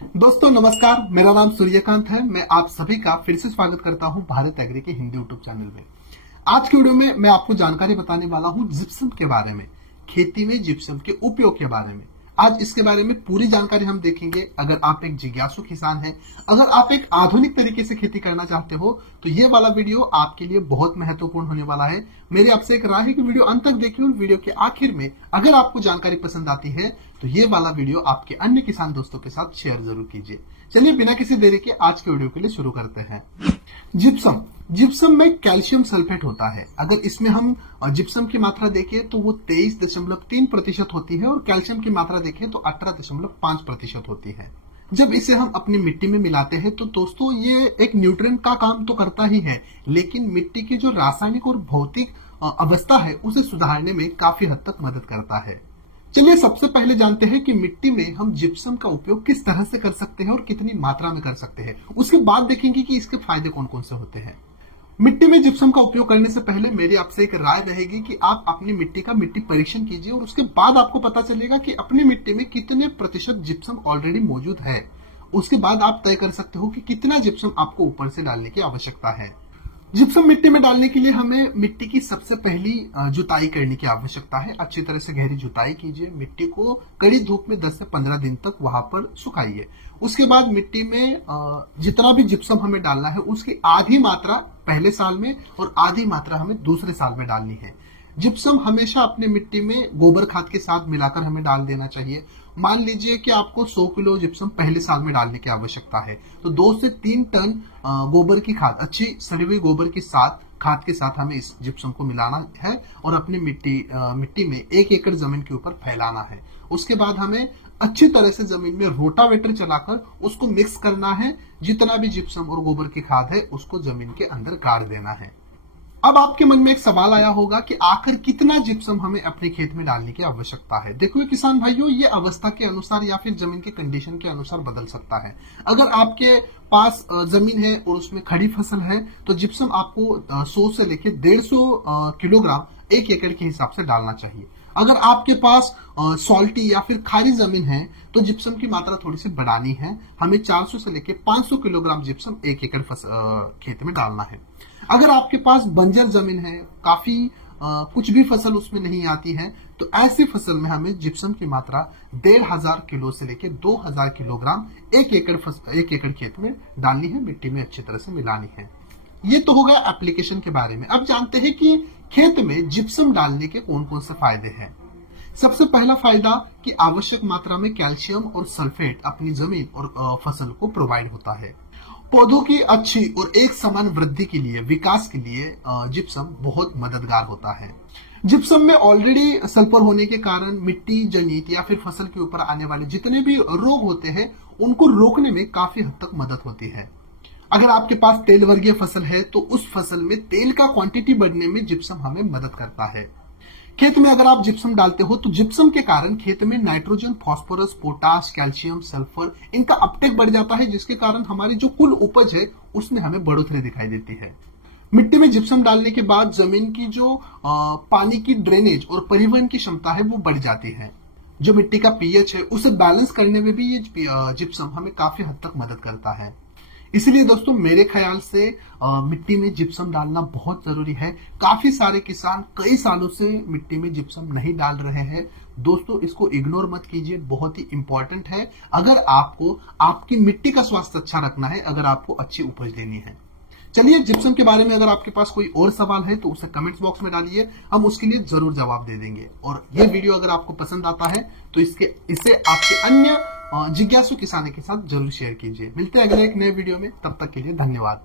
दोस्तों नमस्कार, मेरा नाम सूर्यकांत है। मैं आप सभी का फिर से स्वागत करता हूं भारत एग्री के हिंदी यूट्यूब चैनल में। आज की वीडियो में मैं आपको जानकारी बताने वाला हूं जिप्सम के बारे में, खेती में जिप्सम के उपयोग के बारे में। आज इसके बारे में पूरी जानकारी हम देखेंगे। अगर आप एक जिज्ञासु किसान हैं, अगर आप एक आधुनिक तरीके से खेती करना चाहते हो, तो ये वाला वीडियो आपके लिए बहुत महत्वपूर्ण होने वाला है। मेरी आपसे एक राय है कि वीडियो अंत तक देखिए और वीडियो के आखिर में अगर आपको जानकारी पसंद आती है तो ये वाला वीडियो आपके अन्य किसान दोस्तों के साथ शेयर जरूर कीजिए। चलिए बिना किसी देरी के आज के वीडियो के लिए शुरू करते हैं। जिप्सम जिप्सम में कैल्शियम सल्फेट होता है। अगर इसमें हम जिप्सम की मात्रा देखें तो वो 23.3% होती है और कैल्शियम की मात्रा देखें तो 18.5% होती है। जब इसे हम अपनी मिट्टी में मिलाते हैं तो दोस्तों ये एक न्यूट्रिएंट का काम तो करता ही है, लेकिन मिट्टी की जो रासायनिक और भौतिक अवस्था है उसे सुधारने में काफी हद तक मदद करता है। चलिए सबसे पहले जानते हैं कि मिट्टी में हम जिप्सम का उपयोग किस तरह से कर सकते हैं और कितनी मात्रा में कर सकते हैं। उसके बाद देखेंगे कि इसके फायदे कौन कौन से होते हैं। मिट्टी में जिप्सम का उपयोग करने से पहले मेरी आपसे एक राय रहेगी कि आप अपनी मिट्टी का मिट्टी परीक्षण कीजिए और उसके बाद आपको पता चलेगा कि अपनी मिट्टी में कितने प्रतिशत जिप्सम ऑलरेडी मौजूद है। उसके बाद आप तय कर सकते हो कि कितना जिप्सम आपको ऊपर से डालने की आवश्यकता है। जिप्सम मिट्टी में डालने के लिए हमें मिट्टी की सबसे पहली जुताई करने की आवश्यकता है। अच्छी तरह से गहरी जुताई कीजिए, मिट्टी को कड़ी धूप में 10 से 15 दिन तक वहां पर सुखाइए। उसके बाद मिट्टी में जितना भी जिप्सम हमें डालना है उसकी आधी मात्रा पहले साल में और आधी मात्रा हमें दूसरे साल में डालनी है। जिप्सम हमेशा अपने मिट्टी में गोबर खाद के साथ मिलाकर हमें डाल देना चाहिए। मान लीजिए कि आपको 100 किलो जिप्सम पहले साल में डालने की आवश्यकता है, तो 2 से 3 टन गोबर की खाद, अच्छी सड़ी हुई गोबर के साथ खाद के साथ हमें इस जिप्सम को मिलाना है और अपनी मिट्टी में 1 एकड़ जमीन के ऊपर फैलाना है। उसके बाद हमें अच्छी तरह से जमीन में रोटावेटर चलाकर उसको मिक्स करना है। जितना भी जिप्सम और गोबर की खाद है उसको जमीन के अंदर गाड़ देना है। अब आपके मन में एक सवाल आया होगा कि आखिर कितना जिप्सम हमें अपने खेत में डालने की आवश्यकता है। देखो किसान भाइयों, ये अवस्था के अनुसार या फिर जमीन के कंडीशन के अनुसार बदल सकता है। अगर आपके पास जमीन है और उसमें खड़ी फसल है तो जिप्सम आपको 100 से लेकर 150 किलोग्राम 1 एकड़ के हिसाब से डालना चाहिए। अगर आपके पास सॉल्टी या फिर खारी जमीन है तो जिप्सम की मात्रा थोड़ी सी बढ़ानी है। हमें 400 से लेकर 500 किलोग्राम जिप्सम 1 एकड़ खेत में डालना है। अगर आपके पास बंजर जमीन है, काफी कुछ भी फसल उसमें नहीं आती है, तो ऐसी फसल में हमें जिप्सम की मात्रा 1500 किलो से लेकर 2000 किलोग्राम 1 एकड़ खेत में डालनी है, मिट्टी में अच्छी तरह से मिलानी है। ये तो होगा एप्लीकेशन के बारे में। अब जानते हैं कि खेत में जिप्सम डालने के कौन कौन से फायदे हैं। सबसे पहला फायदा कि आवश्यक मात्रा में कैल्शियम और सल्फेट अपनी जमीन और फसल को प्रोवाइड होता है। पौधों की अच्छी और एक समान वृद्धि के लिए, विकास के लिए जिप्सम बहुत मददगार होता है। जिप्सम में ऑलरेडी सल्फर होने के कारण मिट्टी जनित या फिर फसल के ऊपर आने वाले जितने भी रोग होते हैं उनको रोकने में काफी हद तक मदद होती है। अगर आपके पास तेल वर्गीय फसल है तो उस फसल में तेल का क्वांटिटी बढ़ने में जिप्सम हमें मदद करता है। खेत में अगर आप जिप्सम डालते हो तो जिप्सम के कारण खेत में nitrogen, phosphorus, potash, calcium, sulphur इनका अपटेक बढ़ जाता है, जिसके कारण हमारी जो कुल उपज है उसमें हमें बढ़ोतरी दिखाई देती है। मिट्टी में जिप्सम डालने के बाद जमीन की जो पानी की ड्रेनेज और परिवहन की क्षमता है वो बढ़ जाती है। जो मिट्टी का पीएच है उसे बैलेंस करने में भी ये जिप्सम हमें काफी हद तक मदद करता है। इसलिए दोस्तों मेरे ख्याल से मिट्टी में जिप्सम डालना बहुत जरूरी है। काफी सारे किसान कई सालों से मिट्टी में जिप्सम नहीं डाल रहे हैं। दोस्तों इसको इग्नोर मत कीजिए, बहुत ही इंपॉर्टेंट है। अगर आपको आपकी मिट्टी का स्वास्थ्य अच्छा रखना है, अगर आपको अच्छी उपज लेनी है। चलिए जिप्सम के बारे में अगर आपके पास कोई और सवाल है तो उसे कमेंट्स बॉक्स में डालिए, हम उसके लिए जरूर जवाब दे देंगे। और ये वीडियो अगर आपको पसंद आता है तो इसे आपके अन्य जिज्ञासु किसानों के साथ जरूर शेयर कीजिए। मिलते हैं अगले एक नए वीडियो में, तब तक के लिए धन्यवाद।